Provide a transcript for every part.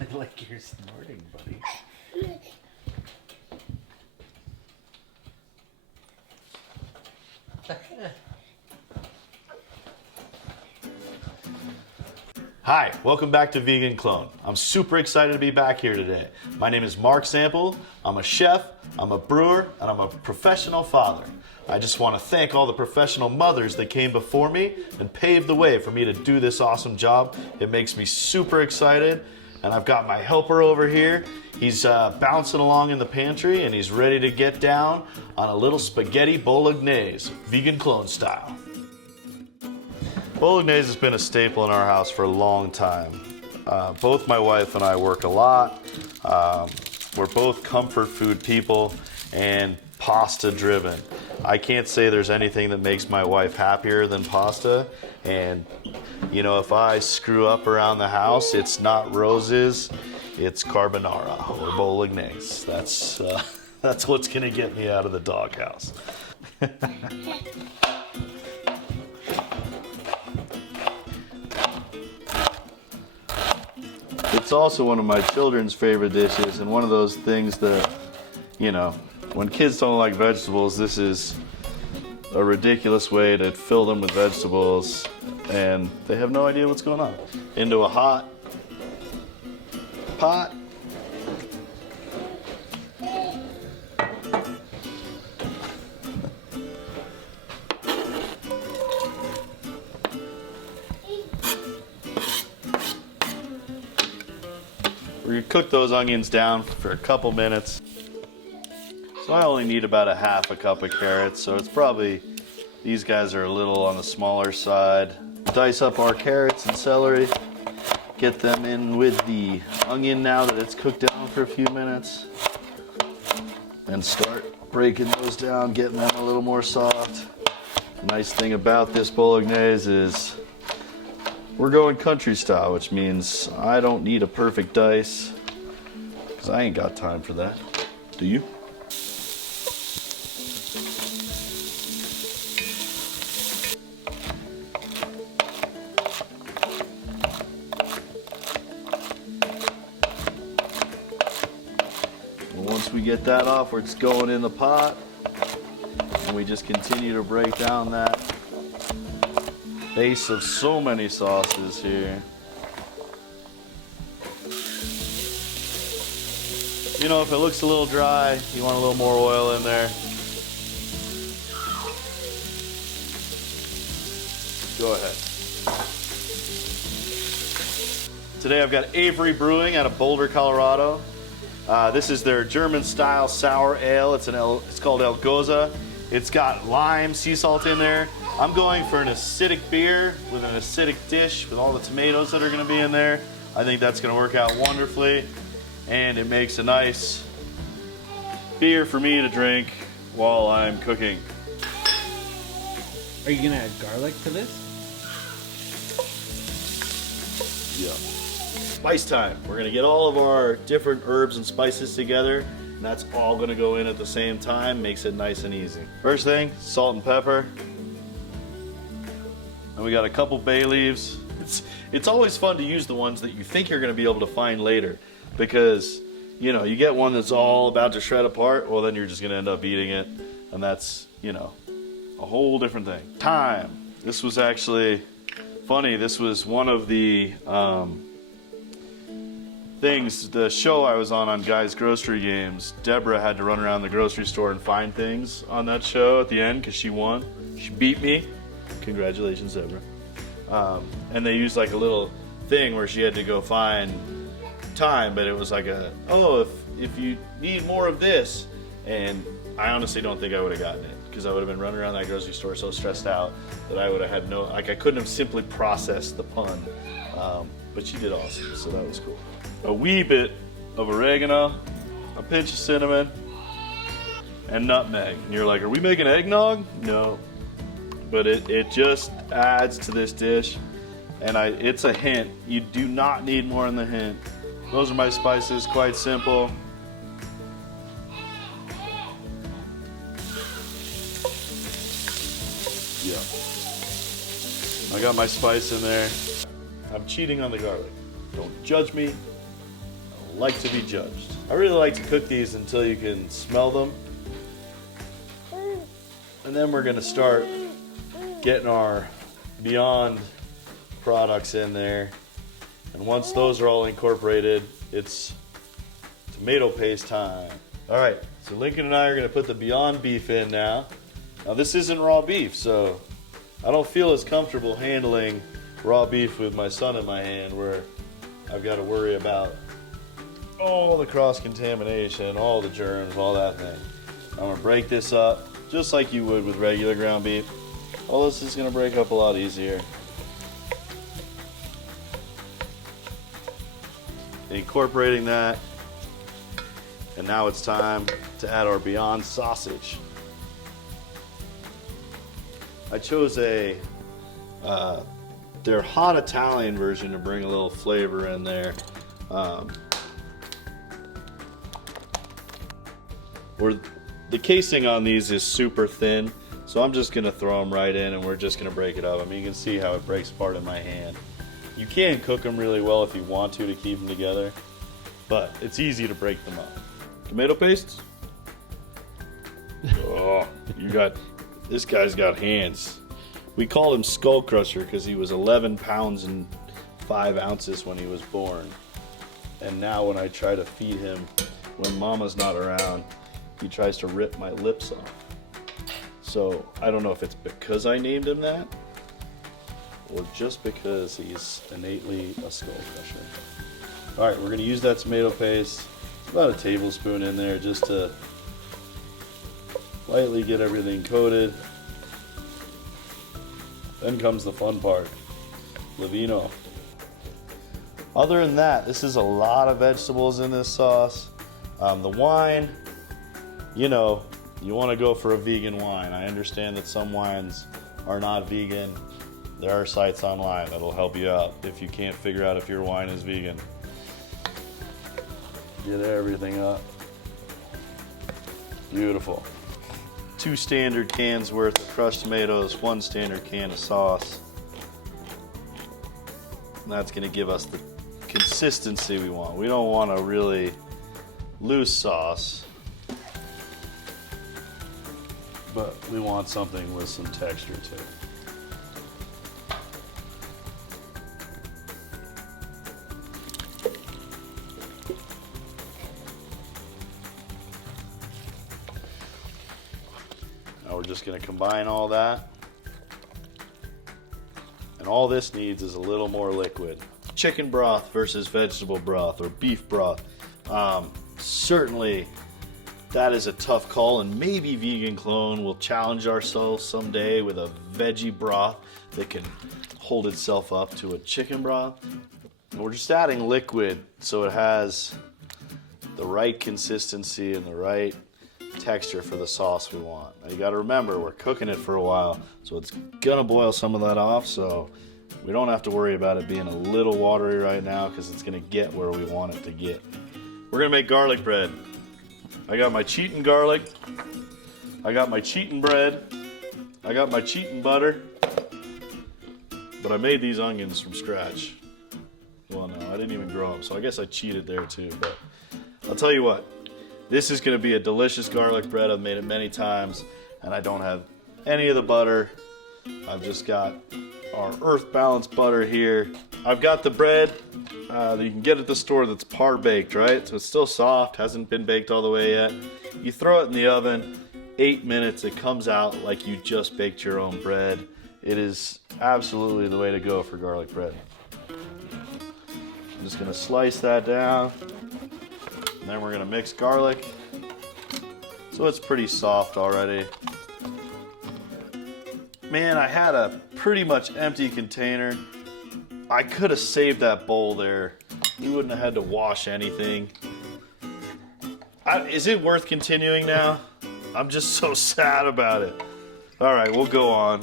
I like your snorting, buddy. Hi, welcome back to Vegan Clone. I'm super excited to be back here today. My name is Mark Sample. I'm a chef, I'm a brewer, and I'm a professional father. I just want to thank all the professional mothers that came before me and paved the way for me to do this awesome job. It makes me super excited. And I've got my helper over here. He's bouncing along in the pantry and he's ready to get down on a little spaghetti bolognese, Vegan Clone style. Bolognese has been a staple in our house for a long time. Both my wife and I work a lot. We're both comfort food people and pasta driven. I can't say there's anything that makes my wife happier than pasta. And you know, if I screw up around the house, it's not roses, it's carbonara or bolognese. That's what's gonna get me out of the doghouse. It's also one of my children's favorite dishes and one of those things that, you know, when kids don't like vegetables, this is a ridiculous way to fill them with vegetables and they have no idea what's going on. Into a hot pot. We're gonna cook those onions down for a couple minutes. So I only need about a half a cup of carrots, so it's probably, these guys are a little on the smaller side. Dice up our carrots and celery, get them in with the onion now that it's cooked down for a few minutes, and start breaking those down, getting them a little more soft. The nice thing about this bolognese is we're going country style, which means I don't need a perfect dice, because I ain't got time for that. Do you? Once we get that off, it's going in the pot, and we just continue to break down that base of so many sauces here. You know, if it looks a little dry, you want a little more oil in there. Go ahead. Today I've got Avery Brewing out of Boulder, Colorado. This is their German-style sour ale. It's called El Goza. It's got lime, sea salt in there. I'm going for an acidic beer with an acidic dish with all the tomatoes that are going to be in there. I think that's going to work out wonderfully, and it makes a nice beer for me to drink while I'm cooking. Are you going to add garlic to this? Yeah. Spice time. We're gonna get all of our different herbs and spices together, and that's all gonna go in at the same time, makes it nice and easy. First thing, salt and pepper. And we got a couple bay leaves. It's always fun to use the ones that you think you're gonna be able to find later, because you know, you get one that's all about to shred apart, well then you're just gonna end up eating it, and that's, you know, a whole different thing. Thyme. This was actually funny. This was one of the things, the show I was on Guy's Grocery Games. Deborah had to run around the grocery store and find things on that show at the end because she won. She beat me. Congratulations, Deborah. And they used like a little thing where she had to go find thyme, but it was like if you need more of this. And I honestly don't think I would have gotten it because I would have been running around that grocery store so stressed out that I would have had no, like I couldn't have simply processed the pun. But she did awesome, so that was cool. A wee bit of oregano, a pinch of cinnamon, and nutmeg. And you're like, are we making eggnog? No. But it just adds to this dish. And it's a hint. You do not need more than the hint. Those are my spices, quite simple. Yeah. I got my spice in there. I'm cheating on the garlic. Don't judge me. like to be judged. I really like to cook these until you can smell them. And then we're gonna start getting our Beyond products in there. And once those are all incorporated, it's tomato paste time. All right, so Lincoln and I are gonna put the Beyond beef in now. Now this isn't raw beef, so I don't feel as comfortable handling raw beef with my son in my hand where I've got to worry about all the cross-contamination, all the germs, all that thing. I'm gonna break this up just like you would with regular ground beef. All this is gonna break up a lot easier. Incorporating that, and now it's time to add our Beyond sausage. I chose their hot Italian version to bring a little flavor in there. The casing on these is super thin, so I'm just gonna throw them right in and we're just gonna break it up. I mean, you can see how it breaks apart in my hand. You can cook them really well if you want to keep them together, but it's easy to break them up. Tomato paste? Oh, this guy's got hands. We called him Skull Crusher because he was 11 pounds and 5 ounces when he was born. And now when I try to feed him when mama's not around, he tries to rip my lips off. So I don't know if it's because I named him that or just because he's innately a skull crusher. All right, we're gonna use that tomato paste. About a tablespoon in there just to lightly get everything coated. Then comes the fun part, the vino. Other than that, this is a lot of vegetables in this sauce. The wine, you know, you want to go for a vegan wine. I understand that some wines are not vegan. There are sites online that'll help you out if you can't figure out if your wine is vegan. Get everything up. Beautiful. 2 standard cans worth of crushed tomatoes, 1 standard can of sauce. And that's going to give us the consistency we want. We don't want a really loose sauce, but we want something with some texture to it. Now we're just going to combine all that. And all this needs is a little more liquid. Chicken broth versus vegetable broth or beef broth. Certainly that is a tough call, and maybe Vegan Clone will challenge ourselves someday with a veggie broth that can hold itself up to a chicken broth. And we're just adding liquid so it has the right consistency and the right texture for the sauce we want. Now you got to remember, we're cooking it for a while, so it's gonna boil some of that off, so we don't have to worry about it being a little watery right now because it's gonna get where we want it to get. We're gonna make garlic bread. I got my cheatin' garlic, I got my cheatin' bread, I got my cheatin' butter, but I made these onions from scratch. Well, no, I didn't even grow them, so I guess I cheated there too, but I'll tell you what, this is gonna be a delicious garlic bread. I've made it many times, and I don't have any of the butter. I've just got our earth balanced butter here. I've got the bread that you can get at the store that's par baked, right? So it's still soft, hasn't been baked all the way yet. You throw it in the oven, 8 minutes, it comes out like you just baked your own bread. It is absolutely the way to go for garlic bread. I'm just gonna slice that down, and then we're gonna mix garlic. So it's pretty soft already. Man, I had a pretty much empty container. I could have saved that bowl there. We wouldn't have had to wash anything. Is it worth continuing now? I'm just so sad about it. All right, we'll go on.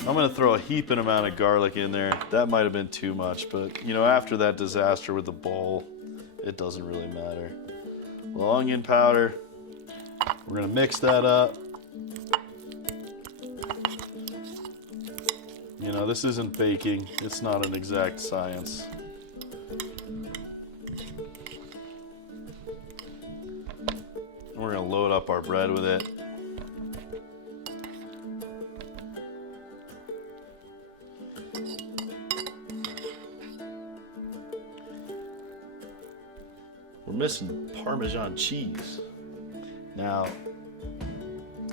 I'm gonna throw a heaping amount of garlic in there. That might have been too much, but you know, after that disaster with the bowl, it doesn't really matter. A little onion powder. We're gonna mix that up. You know, this isn't baking. It's not an exact science. we're gonna load up our bread with it. We're missing Parmesan cheese. Now,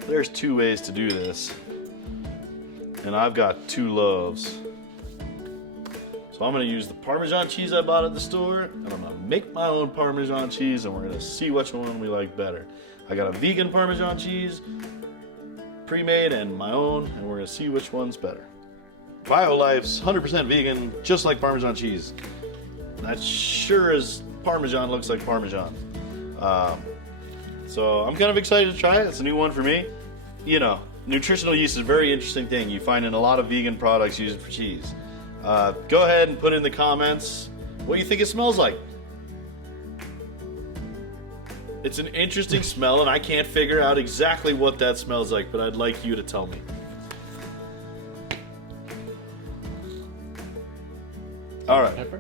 there's 2 ways to do this, and I've got 2 loaves. So I'm gonna use the Parmesan cheese I bought at the store, and I'm gonna make my own Parmesan cheese, and we're gonna see which one we like better. I got a vegan Parmesan cheese, pre-made, and my own, and we're gonna see which one's better. BioLife's 100% vegan, just like Parmesan cheese. That sure as Parmesan looks like Parmesan. So I'm kind of excited to try it. It's a new one for me. You know, nutritional yeast is a very interesting thing you find in a lot of vegan products used for cheese. Go ahead and put in the comments what you think it smells like. It's an interesting smell, and I can't figure out exactly what that smells like, but I'd like you to tell me. All right. Pepper.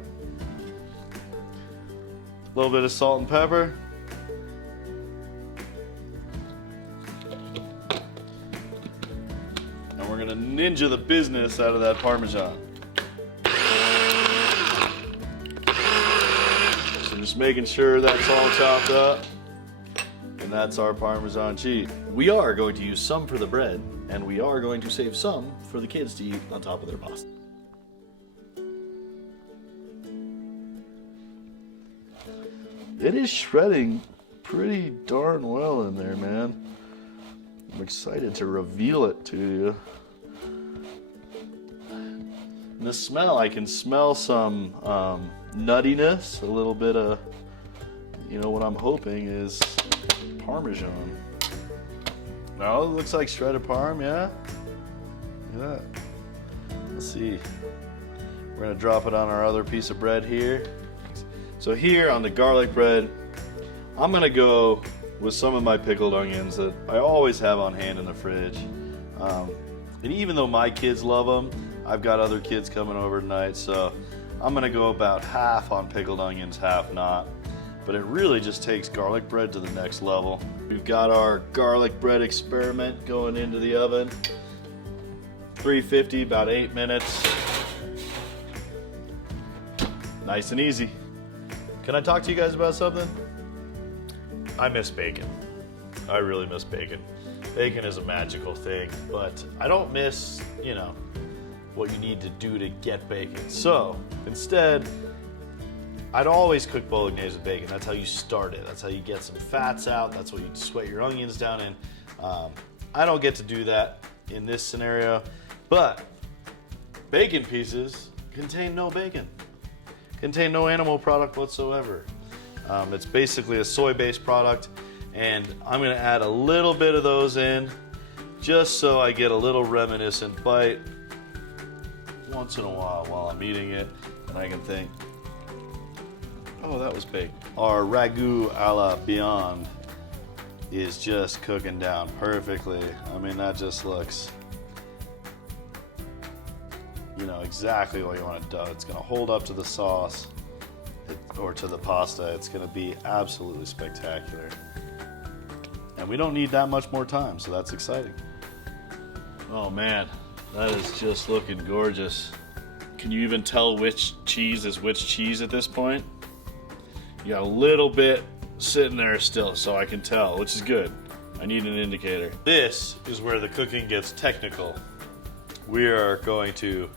A little bit of salt and pepper. And we're gonna ninja the business out of that Parmesan. So just making sure that's all chopped up. And that's our Parmesan cheese. We are going to use some for the bread, and we are going to save some for the kids to eat on top of their pasta. It is shredding pretty darn well in there, man. I'm excited to reveal it to you. And the smell, I can smell some nuttiness, a little bit of, you know, what I'm hoping is Parmesan. No, it looks like shredded Parm, yeah? Look at that. Let's see. We're gonna drop it on our other piece of bread here. So here on the garlic bread, I'm gonna go with some of my pickled onions that I always have on hand in the fridge. And even though my kids love them, I've got other kids coming over tonight, so I'm gonna go about half on pickled onions, half not. But it really just takes garlic bread to the next level. We've got our garlic bread experiment going into the oven. 350, about 8 minutes. Nice and easy. Can I talk to you guys about something? I miss bacon. I really miss bacon. Bacon is a magical thing, but I don't miss, you know, what you need to do to get bacon. So instead, I'd always cook Bolognese with bacon. That's how you start it. That's how you get some fats out. That's what you sweat your onions down in. I don't get to do that in this scenario, but bacon pieces contain no bacon. Contain no animal product whatsoever. It's basically a soy-based product, and I'm gonna add a little bit of those in just so I get a little reminiscent bite once in a while I'm eating it, and I can think, oh, that was bacon. Our ragu a la Beyond is just cooking down perfectly. I mean, that just looks, you know, exactly what you want it done. It's gonna hold up to the sauce or to the pasta. It's gonna be absolutely spectacular. And we don't need that much more time, so that's exciting. Oh man, that is just looking gorgeous. Can you even tell which cheese is which cheese at this point? You got a little bit sitting there still, so I can tell, which is good. I need an indicator. This is where the cooking gets technical. We are going to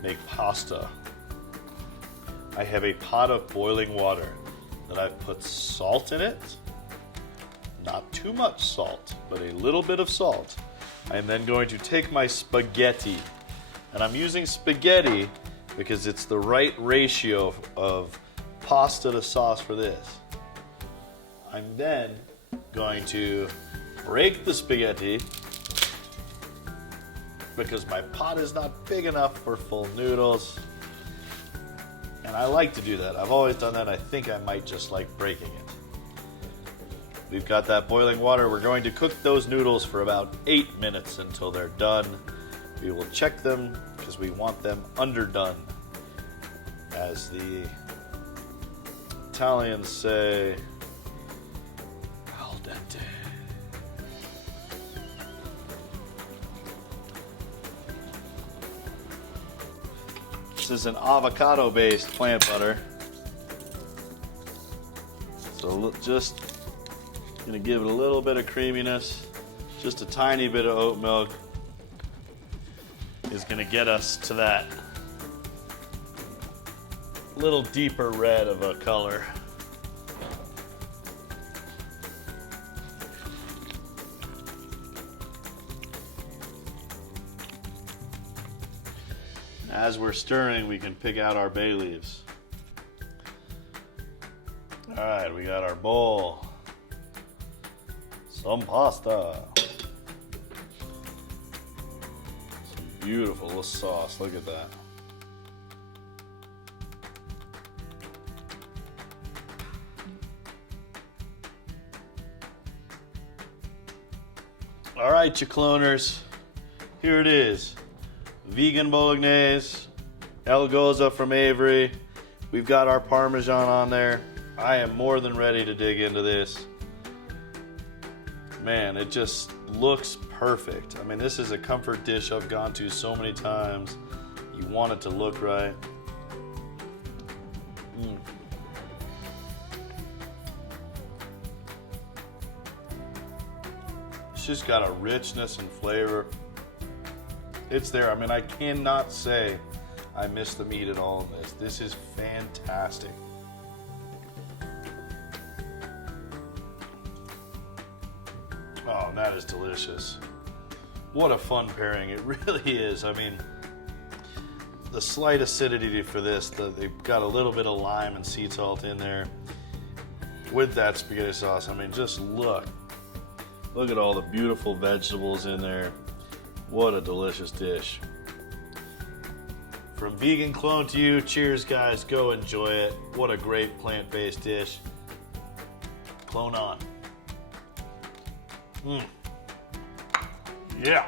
make pasta. I have a pot of boiling water that I've put salt in it. Not too much salt, but a little bit of salt. I am then going to take my spaghetti, and I'm using spaghetti because it's the right ratio of pasta to sauce for this. I'm then going to break the spaghetti because my pot is not big enough for full noodles. And I like to do that. I've always done that. I think I might just like breaking it. We've got that boiling water. We're going to cook those noodles for about 8 minutes until they're done. We will check them because we want them underdone. As the Italians say, al dente. This is an avocado-based plant butter. So just gonna give it a little bit of creaminess. Just a tiny bit of oat milk is gonna get us to that little deeper red of a color. As we're stirring, we can pick out our bay leaves. All right, we got our bowl. Some pasta. Some beautiful little sauce, look at that. All right, you cloners, here it is. Vegan Bolognese, El Goza from Avery. We've got our Parmesan on there. I am more than ready to dig into this. Man, it just looks perfect. I mean, this is a comfort dish I've gone to so many times. You want it to look right. It's just got a richness and flavor. It's there. I mean, I cannot say I miss the meat at all in this. This is fantastic. Oh, and that is delicious. What a fun pairing. It really is. I mean, the slight acidity for this, they've got a little bit of lime and sea salt in there with that spaghetti sauce. I mean, just look. Look at all the beautiful vegetables in there. What a delicious dish. From Vegan Clone to you, cheers guys, go enjoy it. What a great plant-based dish. Clone on. Yeah.